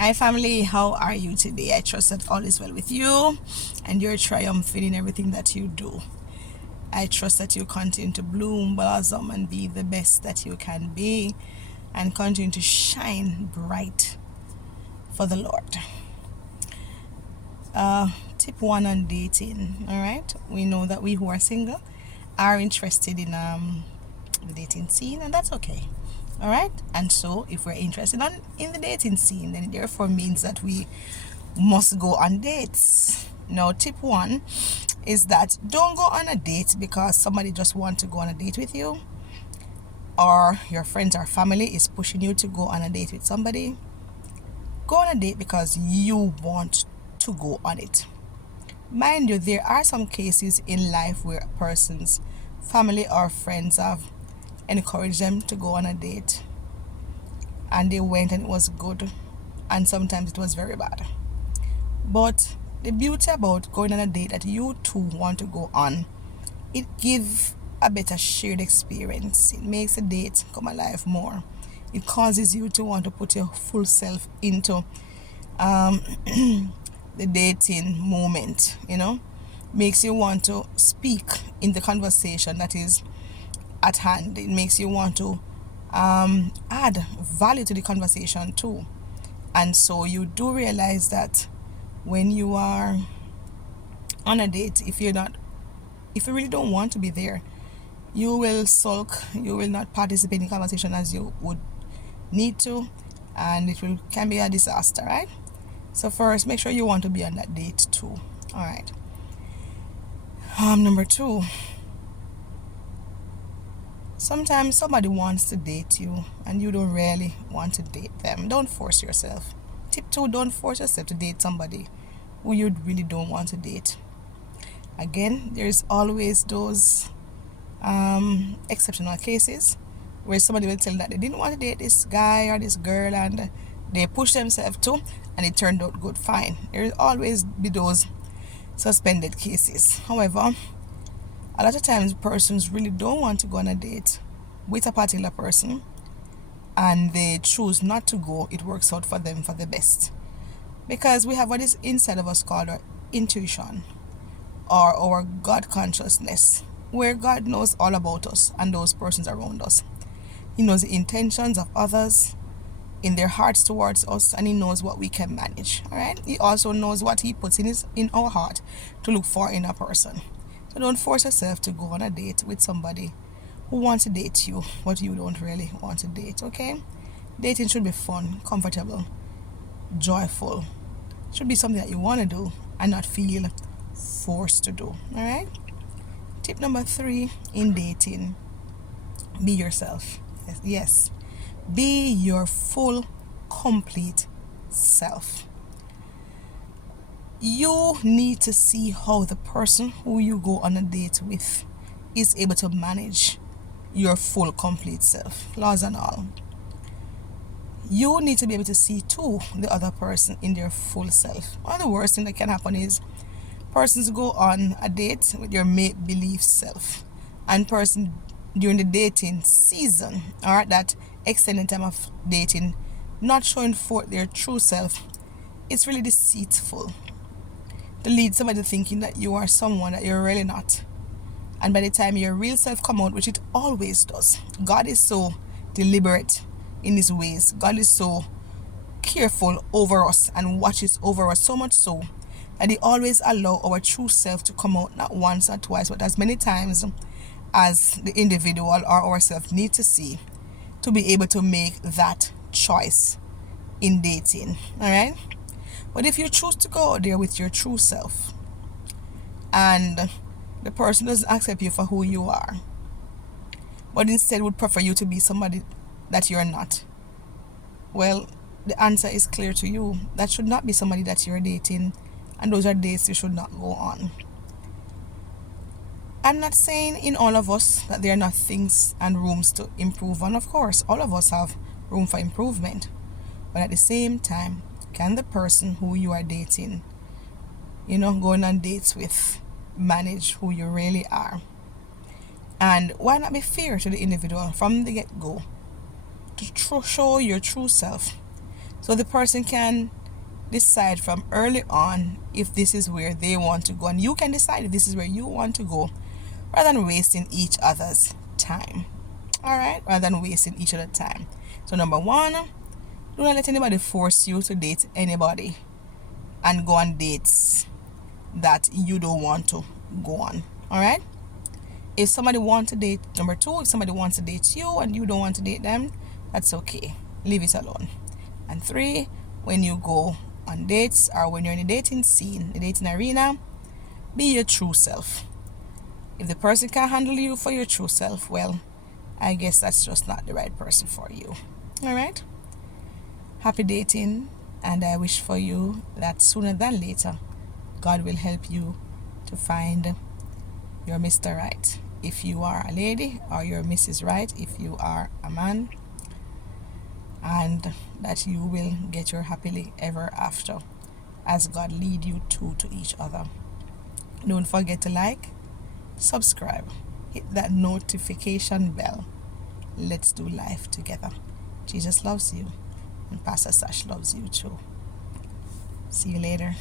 Hi family, how are you today? I trust that all is well with you and you're triumphant in everything that you do. I trust that you continue to bloom, blossom, and be the best that you can be and continue to shine bright for the Lord. Tip 1 on dating. All right, we know that we who are single are interested in the dating scene, and that's okay. All right, and so if we're interested in the dating scene, then it therefore means that we must go on dates. Now, tip 1 is that don't go on a date because somebody just wants to go on a date with you, or your friends or family is pushing you to go on a date with somebody. Go on a date because you want to go on it. Mind you, there are some cases in life where a person's family or friends have encouraged them to go on a date, and they went and it was good, and sometimes it was very bad. But the beauty about going on a date that you two want to go on, it gives a better shared experience. It makes the date come alive more. It causes you to want to put your full self into the dating moment, makes you want to speak in the conversation that is at hand. It makes you want to add value to the conversation too. And so you do realize that when you are on a date, if you really don't want to be there, you will sulk, you will not participate in the conversation as you would need to, and can be a disaster, right? So first, make sure you want to be on that date too. All right. Number 2, sometimes somebody wants to date you and you don't really want to date them. Don't force yourself. Tip 2, don't force yourself to date somebody who you really don't want to date. Again, there's always those exceptional cases where somebody will tell that they didn't want to date this guy or this girl and they push themselves too and it turned out good. Fine. There will always be those suspended cases. However, a lot of times persons really don't want to go on a date with a particular person and they choose not to go. It works out for them for the best, because we have what is inside of us called our intuition or our God consciousness, where God knows all about us and those persons around us. He knows the intentions of others in their hearts towards us, and he knows what we can manage. All right. He also knows what he puts in our heart to look for in a person. So don't force yourself to go on a date with somebody who wants to date you, but you don't really want to date. Okay. Dating should be fun, comfortable, joyful. It should be something that you want to do and not feel forced to do. All right. Tip number 3 in dating: be yourself. Yes. Be your full, complete self. You need to see how the person who you go on a date with is able to manage your full, complete self, flaws and all. You need to be able to see too the other person in their full self. One of the worst thing that can happen is persons go on a date with your make-believe self, and person during the dating season or that extended time of dating not showing forth their true self. It's really deceitful to lead somebody thinking that you are someone that you're really not, and by the time your real self come out, which it always does. God is so deliberate in his ways. God is so careful over us and watches over us, so much so that he always allow our true self to come out, not once or twice, but as many times as the individual or ourselves need to see to be able to make that choice in dating. All right. But if you choose to go out there with your true self and the person doesn't accept you for who you are, but instead would prefer you to be somebody that you're not, well, the answer is clear to you. That should not be somebody that you're dating, and those are dates you should not go on. I'm not saying in all of us that there are not things and rooms to improve on. Of course, all of us have room for improvement. But at the same time, can the person who you are dating, going on dates with, manage who you really are? And why not be fair to the individual from the get-go to show your true self So the person can decide from early on if this is where they want to go, and you can decide if this is where you want to go, rather than wasting each other's time. All right, rather than wasting each other's time. So number one, do not let anybody force you to date anybody and go on dates that you don't want to go on. All right, if somebody wants to date, number two, if somebody wants to date you and you don't want to date them, that's okay, leave it alone. And three, when you go on dates or when you're in the dating scene, the dating arena, be your true self. If the person can't handle you for your true self, well, I guess that's just not the right person for you. All right, happy dating, and I wish for you that sooner than later God will help you to find your Mr. Right if you are a lady, or your Mrs. Right if you are a man, and that you will get your happily ever after as God lead you two to each other. Don't forget to like, subscribe, hit that notification bell. Let's do life together. Jesus loves you, and Pastor Sash loves you too. See you later.